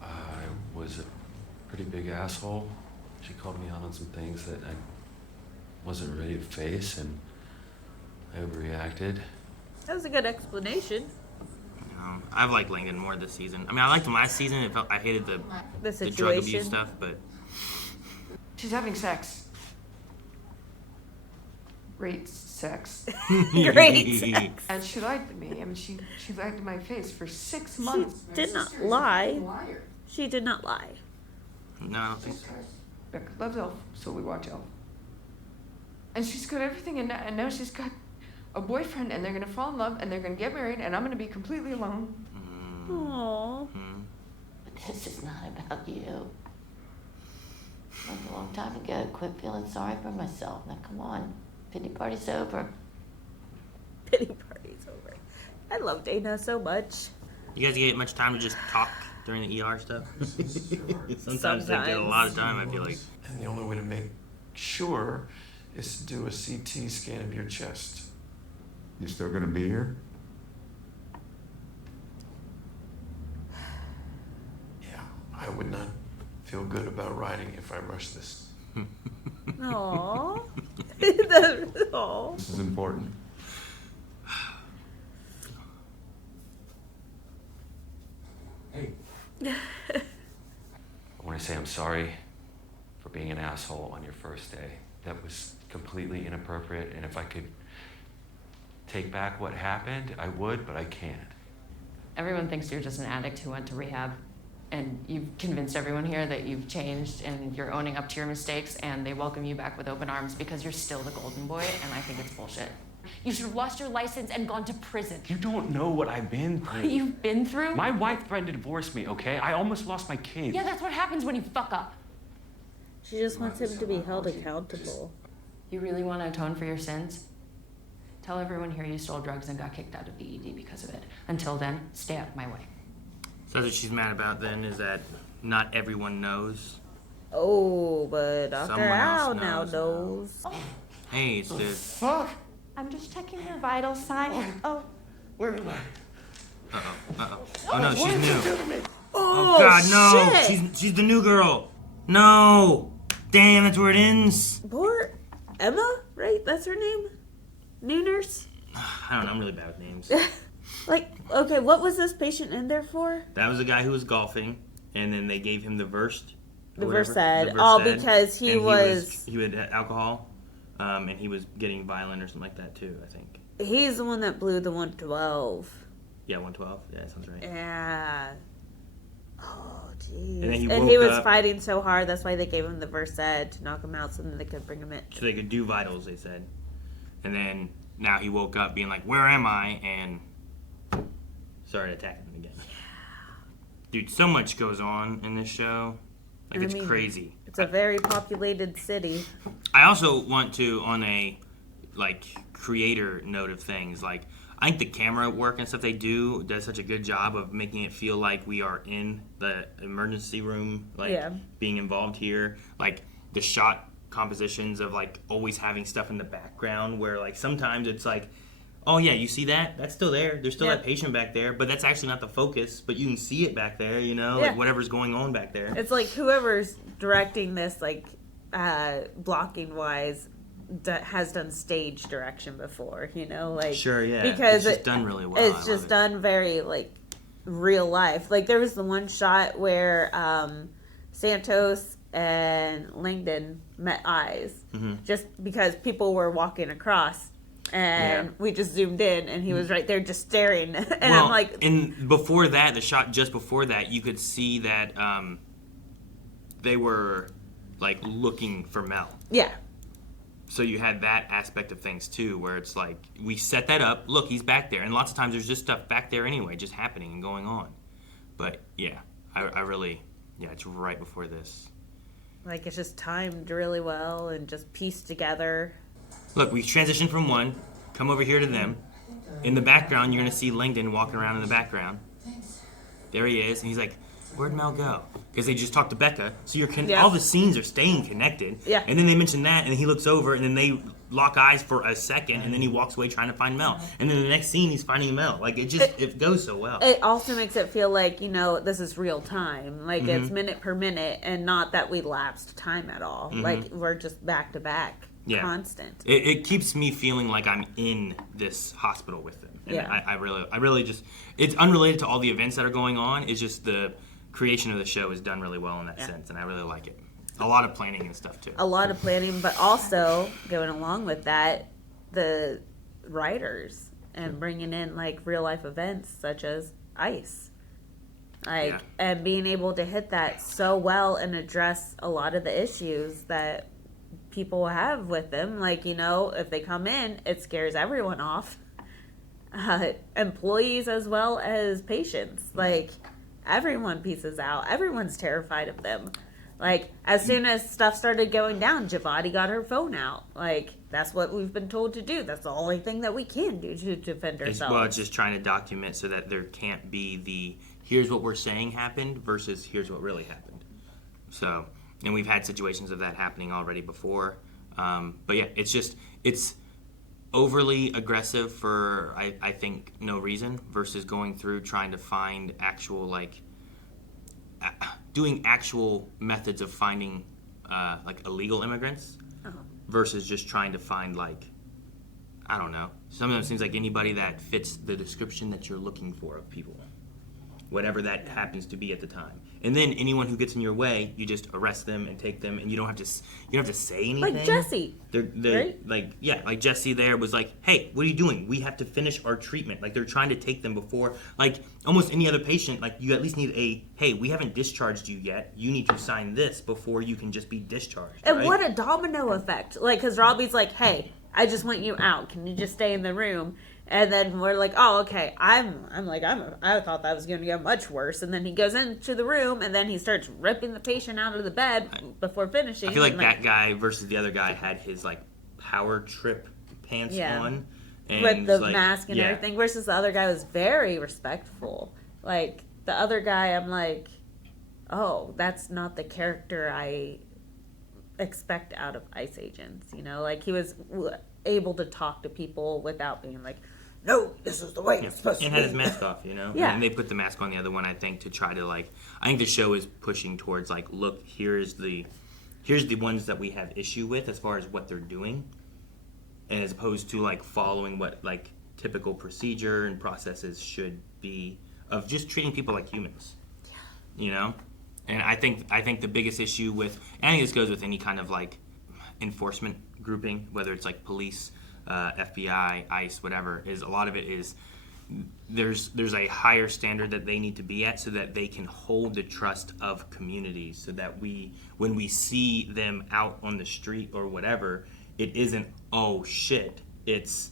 I was a pretty big asshole. She called me out on some things that I wasn't ready to face, and I overreacted. That was a good explanation. I've liked Langdon more this season. I mean, I liked him last season. It felt I hated the drug abuse situation. stuff, but She's having sex. Great sex. Great sex. And she lied to me. I mean, she lied to my face for 6 months. She did not lie. She did not lie. no, I don't think so. Becca loves Elf, so we watch Elf. And she's got everything, and now she's got a boyfriend, and they're gonna fall in love, and they're gonna get married, and I'm gonna be completely alone. Aww. But this is not about you. Like a long time ago, quit feeling sorry for myself. Now come on, pity party's over. Pity party's over. I love Dana so much. You guys get much time to just talk during the ER stuff? Sometimes they get a lot of time, I feel like. And the only way to make sure is to do a CT scan of your chest. You still gonna be here? Yeah, I would not feel good about riding if I rushed this. Aww. Aww. This is important. Hey. I want to say I'm sorry for being an asshole on your first day. That was completely inappropriate, and if I could take back what happened, I would, but I can't. Everyone thinks you're just an addict who went to rehab, and you've convinced everyone here that you've changed and you're owning up to your mistakes, and they welcome you back with open arms because you're still the golden boy, and I think it's bullshit. You should have lost your license and gone to prison. You don't know what I've been through. What you've been through? My wife threatened to divorce me, okay? I almost lost my kids. Yeah, that's what happens when you fuck up. She just wants him to be held accountable. You really want to atone for your sins? Tell everyone here you stole drugs and got kicked out of the ED because of it. Until then, stay out of my way. So that's what she's mad about then, is that not everyone knows. Oh, but Dr. Someone Al else now knows. knows. Hey, it's this. Fuck! I'm just checking her vital sign. Oh. Where am I? Uh-oh, uh-oh. Oh no, What she's did you new. do to me? Oh God, no! shit. She's the new girl. No! Damn, that's where it ends. Poor Emma, right? That's her name? New nurse? I don't know, I'm really bad with names. Like, okay, what was this patient in there for? That was the guy who was golfing, and then they gave him the Versed. The or whatever, Versed. the Oh, Versed, because he had alcohol, and he was getting violent or something like that too, I think. He's the one that blew the 112. Yeah, 112. Yeah, that sounds right. Yeah. Oh, jeez. And then he And woke he was up- fighting so hard, that's why they gave him the Versed to knock him out so then they could bring him in. So they could do vitals, they said. And then now he woke up being like, "Where am I?" and started attacking them again. Dude, so much goes on in this show. Like, it's crazy. It's a very populated city. I also want to, on a like creator note of things, like I think the camera work and stuff they do does such a good job of making it feel like we are in the emergency room, like Yeah. being involved here. Like the shot compositions of like always having stuff in the background where like sometimes it's like, oh yeah, you see that? That's still there. There's still Yeah. that patient back there, but that's actually not the focus, but you can see it back there, you know, Yeah. like whatever's going on back there. It's like whoever's directing this, like, blocking wise, has done stage direction before, you know? Like, Sure, yeah. Because it's just done really well. It's I love just it. done very, like, real life. Like, there was the one shot where Santos and Langdon met eyes. Mhm. Just because people were walking across. And Yeah. we just zoomed in, and he was right there just staring. And Well, I'm like, and before that, the shot just before that, you could see that they were like looking for Mel. yeah. So you had that aspect of things too, where it's like we set that up. Look, he's back there, and lots of times there's just stuff back there anyway, just happening and going on. But yeah, I really, yeah, it's right before this. Like, it's just timed really well and just pieced together. Look, we transitioned from one, come over here to them. In the background, you're gonna see Langdon walking around in the background. There he is, and he's like, "Where'd Mel go?" Because they just talked to Becca, so Yeah. all the scenes are staying connected. Yeah. And then they mention that, and he looks over, and then they lock eyes for a second, and then he walks away trying to find Mel. And then the next scene, he's finding Mel. Like it goes so well. It also makes it feel like, you know, this is real time. Like, it's Mhm. minute per minute, and not that we lapsed time at all. Mhm. Like, we're just back to back. Yeah. Constant. It keeps me feeling like I'm in this hospital with them. And Yeah. I really just, it's unrelated to all the events that are going on. It's just the creation of the show is done really well in that sense, and I really like it. A lot of planning and stuff too. A lot of planning, but also, going along with that, the writers and bringing in, like, real life events such as ICE. Like, Yeah. and being able to hit that so well and address a lot of the issues that people have with them. Like, you know, if they come in, it scares everyone off. Employees as well as patients. Like, everyone pieces out. Everyone's terrified of them. Like, as soon as stuff started going down, Javati got her phone out. Like, that's what we've been told to do. That's the only thing that we can do to defend ourselves. Well, it's just trying to document so that there can't be the here's what we're saying happened versus here's what really happened. So And we've had situations of that happening already before. But yeah, it's overly aggressive for, I think, no reason versus going through trying to find actual, like, doing actual methods of finding, like, illegal immigrants versus just trying to find, like, I don't know. Sometimes it seems like anybody that fits the description that you're looking for of people, whatever that happens to be at the time. And then anyone who gets in your way, you just arrest them and take them, and you don't have to say anything. Like Jesse, right? Like Jesse there was like, hey, what are you doing? We have to finish our treatment. Like, they're trying to take them before, like, almost any other patient, like, you at least need hey, we haven't discharged you yet. You need to sign this before you can just be discharged. And right? what a domino effect. Like, because Robbie's like, hey, I just want you out. Can you just stay in the room? And then we're like, oh, okay. I thought that was going to get much worse. And then he goes into the room, and then he starts ripping the patient out of the bed before finishing. I feel like that guy versus the other guy had his, like, power trip pants on. And with the like, mask and everything. Versus the other guy was very respectful. Like, the other guy, I'm like, oh, that's not the character I expect out of ICE agents. You know, like, he was able to talk to people without being like, no, this is the way it's supposed to be. And had his mask off, you know? Yeah. And they put the mask on the other one, I think, to try to, like, I think the show is pushing towards, like, look, here's the ones that we have issue with as far as what they're doing, and as opposed to, like, following what, like, typical procedure and processes should be of just treating people like humans. You know? And I think the biggest issue with, and I think this goes with any kind of, like, enforcement grouping, whether it's like police, FBI, ICE, whatever, is a lot of it is there's a higher standard that they need to be at so that they can hold the trust of communities, so that when we see them out on the street or whatever, it isn't, oh shit, it's,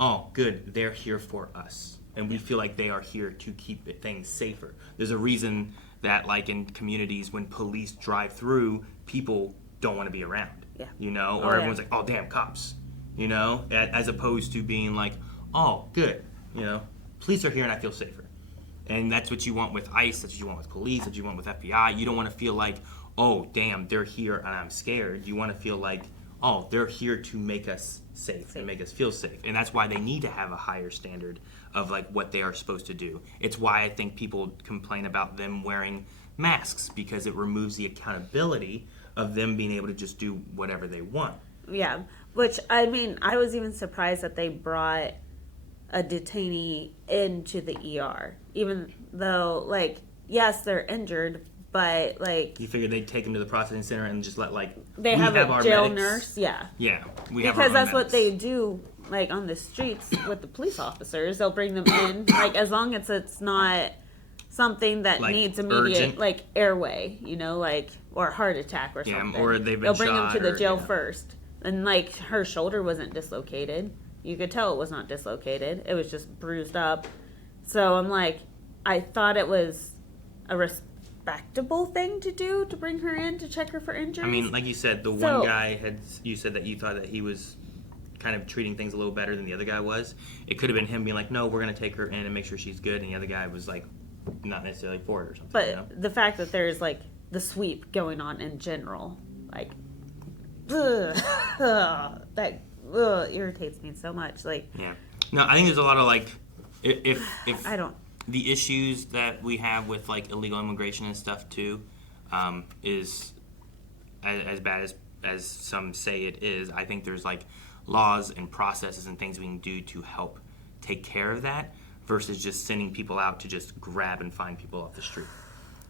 oh good, they're here for us, and we feel like they are here to keep things safer. There's a reason that, like, in communities, when police drive through, people don't want to be around. Yeah. You know, or everyone's like, oh, damn, cops, you know, as opposed to being like, oh, good, you know, police are here and I feel safer. And that's what you want with ICE, that's what you want with police, that's what you want with FBI. You don't want to feel like, oh, damn, they're here and I'm scared. You want to feel like, oh, they're here to make us safe and make us feel safe. And that's why they need to have a higher standard of, like, what they are supposed to do. It's why I think people complain about them wearing masks, because it removes the accountability of them being able to just do whatever they want. Yeah, which, I mean, I was even surprised that they brought a detainee into the ER, even though, like, yes, they're injured, but, like, You figured they'd take them to the processing center and just let, like, they we have a our jail medics. nurse, yeah. Yeah, we have our Because own that's what medics. they do, like, on the streets with the police officers. They'll bring them in, like, as long as it's not something that Like, needs immediate, urgent? like, airway, you know, like, or heart attack or Yeah, something. or they've been They'll bring them to shot the or- jail yeah. first. And, like, her shoulder wasn't dislocated. You could tell it was not dislocated. It was just bruised up. So I'm like, I thought it was a respectable thing to do, to bring her in to check her for injuries. I mean, like you said, the So- one guy you said that you thought that he was kind of treating things a little better than the other guy was. It could have been him being like, no, we're going to take her in and make sure she's good. And the other guy was like, not necessarily for it or something. But you know? the fact that there's, like, the sweep going on in general, like, that irritates me so much. Like, Yeah. No, I think there's a lot of, like, if I don't. The issues that we have with, like, illegal immigration and stuff too, is as bad as some say it is. I think there's, like, laws and processes and things we can do to help take care of that, versus just sending people out to just grab and find people off the street.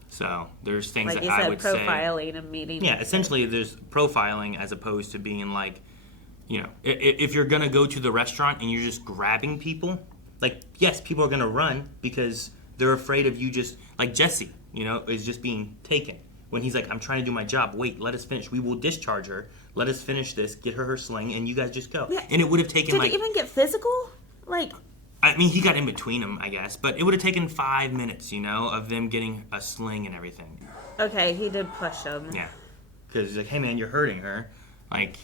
So there's things Like that you I said, would say. profiling and meeting. Yeah, essentially there's profiling as opposed to being like, you know, if you're going to go to the restaurant and you're just grabbing people, like, yes, people are going to run because they're afraid of you just, like Jesse, you know, is just being taken. When he's like, I'm trying to do my job. Wait, let us finish. We will discharge her. Let us finish this. Get her sling, and you guys just go. Yeah. And it would have taken, Did like... it even get physical? Like... I mean, he got in between them, I guess. But it would have taken 5 minutes, you know, of them getting a sling and everything. Okay, he did push him. Yeah. Because he's like, hey, man, you're hurting her. Like...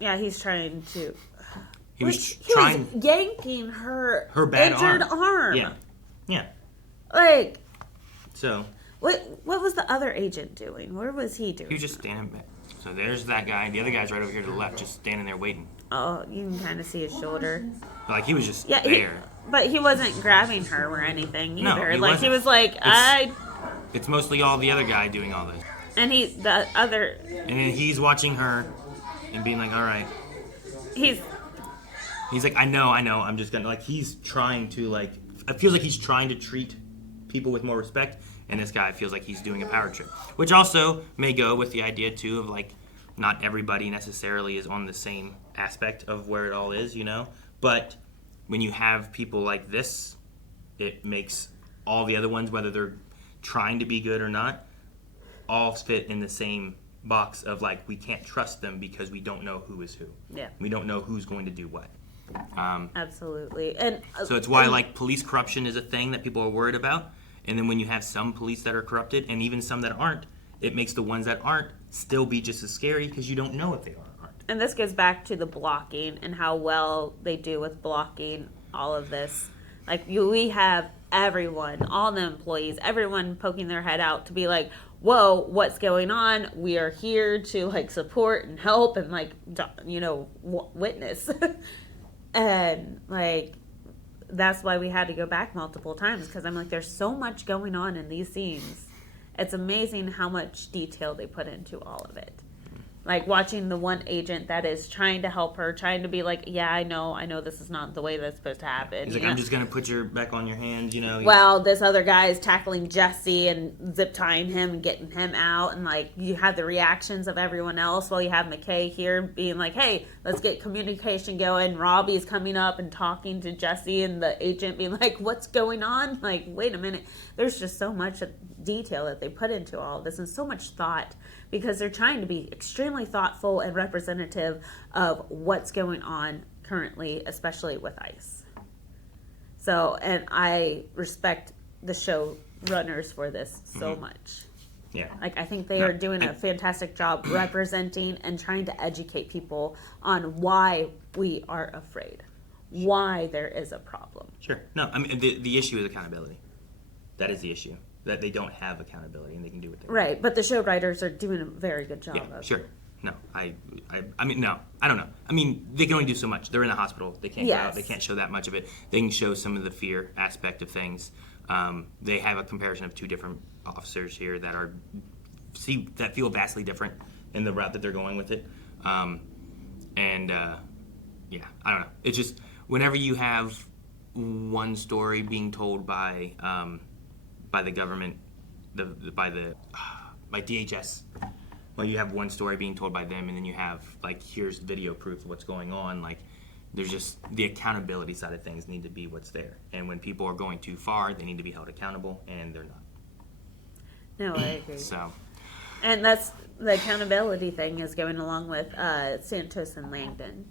Yeah, he's trying to... He was He trying... was yanking her Her bad injured arm. Yeah. Yeah. Like... So... What was the other agent doing? Where was he doing? He was just standing back. So there's that guy. The other guy's right over here to the left, just standing there waiting. Oh, you can kind of see his shoulder. Like he was just there. But he wasn't grabbing her or anything either. No, he like wasn't. he was like, It's mostly all the other guy doing all this. And And then he's watching her and being like, all right. He's like, I know. I'm just gonna, like, he's trying to, like, it feels like he's trying to treat people with more respect. And this guy feels like he's doing a power trip. Which also may go with the idea, too, of, like, not everybody necessarily is on the same aspect of where it all is, you know? But when you have people like this, it makes all the other ones, whether they're trying to be good or not, all fit in the same box of, like, we can't trust them because we don't know who is who. Yeah. We don't know who's going to do what. Absolutely. And so it's why, like, police corruption is a thing that people are worried about. And then when you have some police that are corrupted and even some that aren't, it makes the ones that aren't still be just as scary because you don't know if they are or aren't. And this goes back to the blocking and how well they do with blocking all of this. Like, we have everyone, all the employees, everyone poking their head out to be like, whoa, what's going on? We are here to, like, support and help and, like, you know, witness. And, like, that's why we had to go back multiple times, because I'm like, there's so much going on in these scenes. It's amazing how much detail they put into all of it. Like, watching the one agent that is trying to help her, trying to be like, yeah, I know this is not the way that's supposed to happen. He's like, I'm just going to put your back on your hand, you know. Well, this other guy is tackling Jesse and zip tying him and getting him out. And, like, you have the reactions of everyone else while you have McKay here being like, hey, let's get communication going. Robbie's coming up and talking to Jesse, and the agent being like, what's going on? Like, wait a minute. There's just so much detail that they put into all of this and so much thought, because they're trying to be extremely thoughtful and representative of what's going on currently, especially with ICE. So, and I respect the show runners for this so much. Yeah. Like, I think they are doing a fantastic job representing and trying to educate people on why we are afraid, why there is a problem. Sure. No, I mean, the issue is accountability. That is the issue. That they don't have accountability and they can do what they want. Right, but the show writers are doing a very good job of sure. No, I mean, no, I don't know. I mean, they can only do so much. They're in the hospital. They can't go out. They can't show that much of it. They can show some of the fear aspect of things. They have a comparison of two different officers here that feel vastly different in the route that they're going with it. Yeah, I don't know. It's just whenever you have one story being told by the government, by DHS. Well, you have one story being told by them, and then you have, like, here's video proof of what's going on. Like, there's just the accountability side of things need to be what's there. And when people are going too far, they need to be held accountable, and they're not. No, I agree. So, and that's the accountability thing is going along with Santos and Langdon.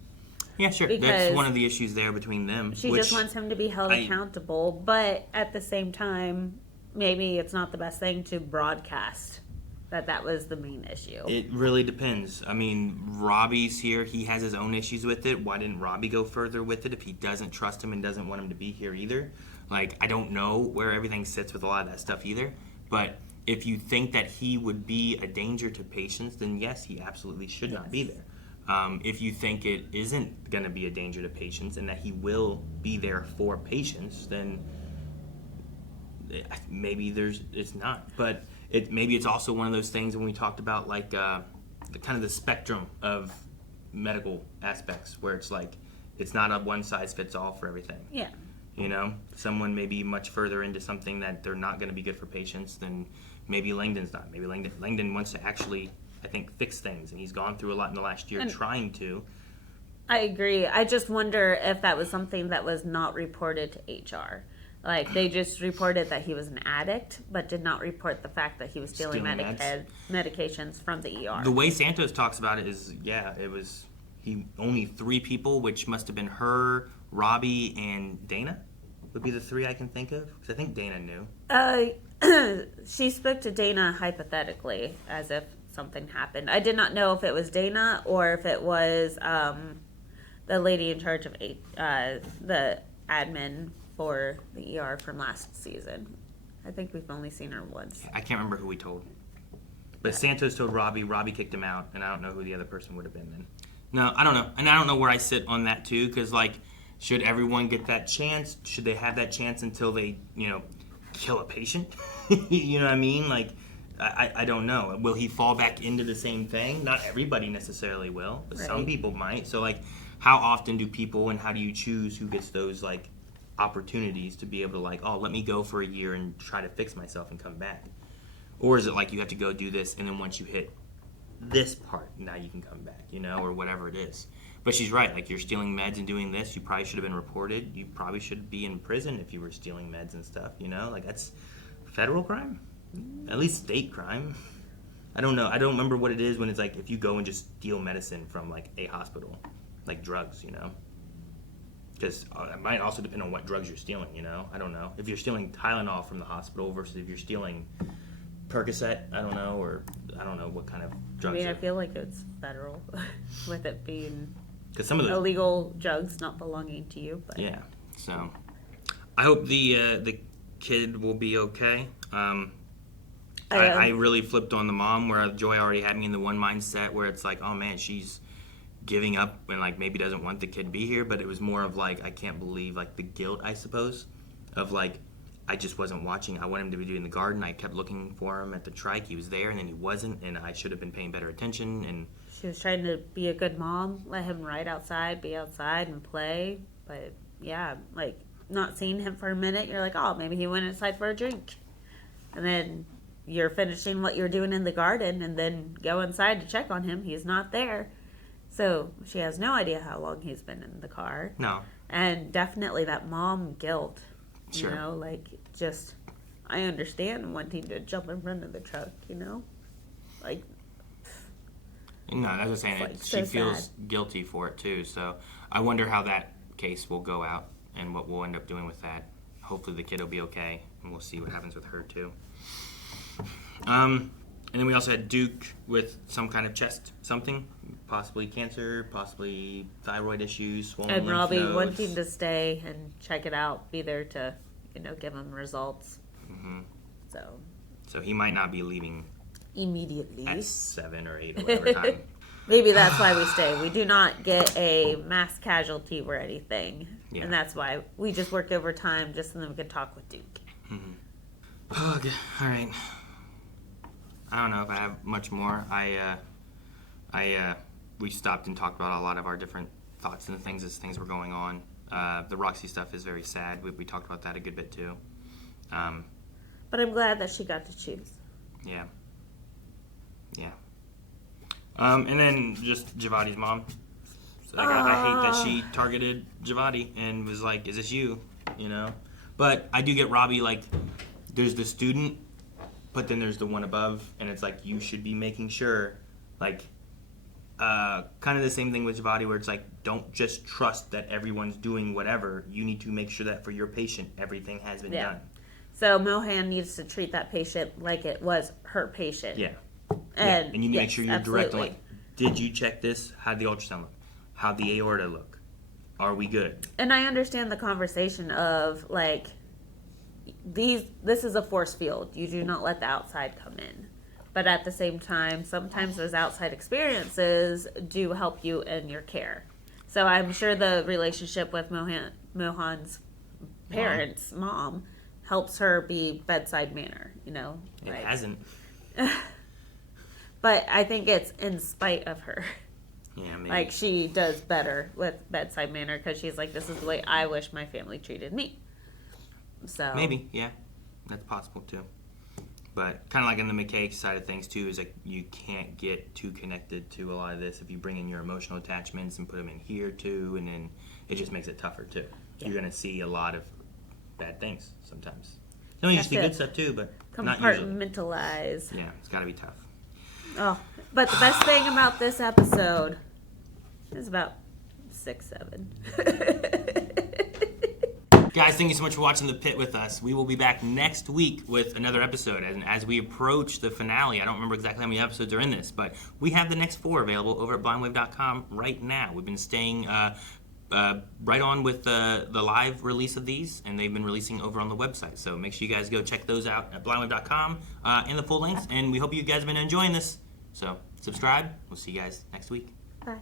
Yeah, sure. Because that's one of the issues there between them. She just wants him to be held accountable, but at the same time, maybe it's not the best thing to broadcast that was the main issue. It really depends. I mean, Robbie's here. He has his own issues with it. Why didn't Robbie go further with it if he doesn't trust him and doesn't want him to be here either? Like, I don't know where everything sits with a lot of that stuff either. But if you think that he would be a danger to patients, then yes, he absolutely should not be there. If you think it isn't going to be a danger to patients and that he will be there for patients, then maybe it's not. But maybe it's also one of those things when we talked about, like, the kind of the spectrum of medical aspects where it's like it's not a one size fits all for everything. Yeah. You know, someone may be much further into something that they're not going to be good for patients than maybe Langdon's not. Maybe Langdon wants to actually, I think, fix things, and he's gone through a lot in the last year trying to. I agree. I just wonder if that was something that was not reported to HR. Like, they just reported that he was an addict, but did not report the fact that he was stealing medications from the ER. The way Santos talks about it is, it was only 3 people, which must have been her, Robbie, and Dana would be the 3 I can think of, because I think Dana knew. She spoke to Dana hypothetically, as if something happened. I did not know if it was Dana or if it was the lady in charge of the admin for the ER from last season. I think we've only seen her once. I can't remember who we told. But Santos told Robbie. Robbie kicked him out, and I don't know who the other person would have been then. No, I don't know. And I don't know where I sit on that, too, because, like, should everyone get that chance? Should they have that chance until they, kill a patient? You know what I mean? Like, I don't know. Will he fall back into the same thing? Not everybody necessarily will, but some people might. So, like, how often do people and how do you choose who gets those, like, opportunities to be able to, like, oh, let me go for a year and try to fix myself and come back? Or is it like you have to go do this, and then once you hit this part, now you can come back, or whatever it is. But she's right. Like, you're stealing meds and doing this, you probably should have been reported. You probably should be in prison if you were stealing meds and stuff, Like, that's federal crime? At least state crime. I don't know. I don't remember what it is when it's like if you go and just steal medicine from, like, a hospital, like drugs, Because it might also depend on what drugs you're stealing, I don't know. If you're stealing Tylenol from the hospital versus if you're stealing Percocet, I don't know, or I don't know what kind of drugs. I feel like it's federal, with it being some of the illegal drugs not belonging to you. But. Yeah, so I hope the kid will be okay. I really flipped on the mom, where Joy already had me in the one mindset where it's like, oh man, she's giving up and like maybe doesn't want the kid to be here, but it was more of like, I can't believe like the guilt, I suppose, of like, I just wasn't watching. I wanted him to be doing the garden. I kept looking for him at the trike. He was there, and then he wasn't, and I should have been paying better attention. And she was trying to be a good mom, let him ride outside, be outside, and play. But, yeah, like, not seeing him for a minute, you're like, oh, maybe he went inside for a drink. And then you're finishing what you're doing in the garden, and then go inside to check on him. He's not there. So she has no idea how long he's been in the car. No. And definitely that mom guilt. Sure. Just, I understand wanting to jump in front of the truck, Like, no, as I was saying, like she so feels sad. guilty for it too. So I wonder how that case will go out and what we'll end up doing with that. Hopefully the kid will be okay, and we'll see what happens with her too. And then we also had Duke with some kind of chest something, possibly cancer, possibly thyroid issues, swollen And lymph Robbie nodes. wanting to stay and check it out, be there to, give him results. Mm-hmm. So he might not be leaving immediately at 7 or 8 or whatever time. Maybe that's why we stay. We do not get a mass casualty or anything. Yeah. And that's why we just work overtime just so then we can talk with Duke. Mm-hmm. Okay, all right. I don't know if I have much more. We stopped and talked about a lot of our different thoughts and things as things were going on. The Roxie stuff is very sad. We talked about that a good bit too. But I'm glad that she got to choose. Yeah. And then just Javadi's mom. So I hate that she targeted Javadi and was like, "Is this you?" But I do get Robbie, like, there's the student, but then there's the one above, and it's like you should be making sure, like, kind of the same thing with Javadi, where it's like, don't just trust that everyone's doing whatever. You need to make sure that for your patient, everything has been done. So Mohan needs to treat that patient like it was her patient. Yeah. And you need to make sure you're direct on, absolutely. like, did you check this? How'd the ultrasound look? How'd the aorta look? Are we good? And I understand the conversation of, like, this is a force field. You do not let the outside come in. But at the same time, sometimes those outside experiences do help you in your care. So I'm sure the relationship with Mohan's parents, mom, helps her be bedside manner, It hasn't. But I think it's in spite of her. Yeah, maybe. Like, she does better with bedside manner because she's like, this is the way I wish my family treated me. So Maybe, yeah. That's possible, too. But kind of like in the McKay side of things, too, is like you can't get too connected to a lot of this if you bring in your emotional attachments and put them in here, too, and then it just makes it tougher, too. Yeah. You're going to see a lot of bad things sometimes. Some you see good stuff, too, but not usually. Compartmentalize. Yeah, it's got to be tough. Oh, but the best thing about this episode is about 6, 7. Guys, thank you so much for watching The Pit with us. We will be back next week with another episode. And as we approach the finale, I don't remember exactly how many episodes are in this, but we have the next 4 available over at blindwave.com right now. We've been staying right on with the live release of these, and they've been releasing over on the website. So make sure you guys go check those out at blindwave.com in the full length. And we hope you guys have been enjoying this. So subscribe. We'll see you guys next week. Bye.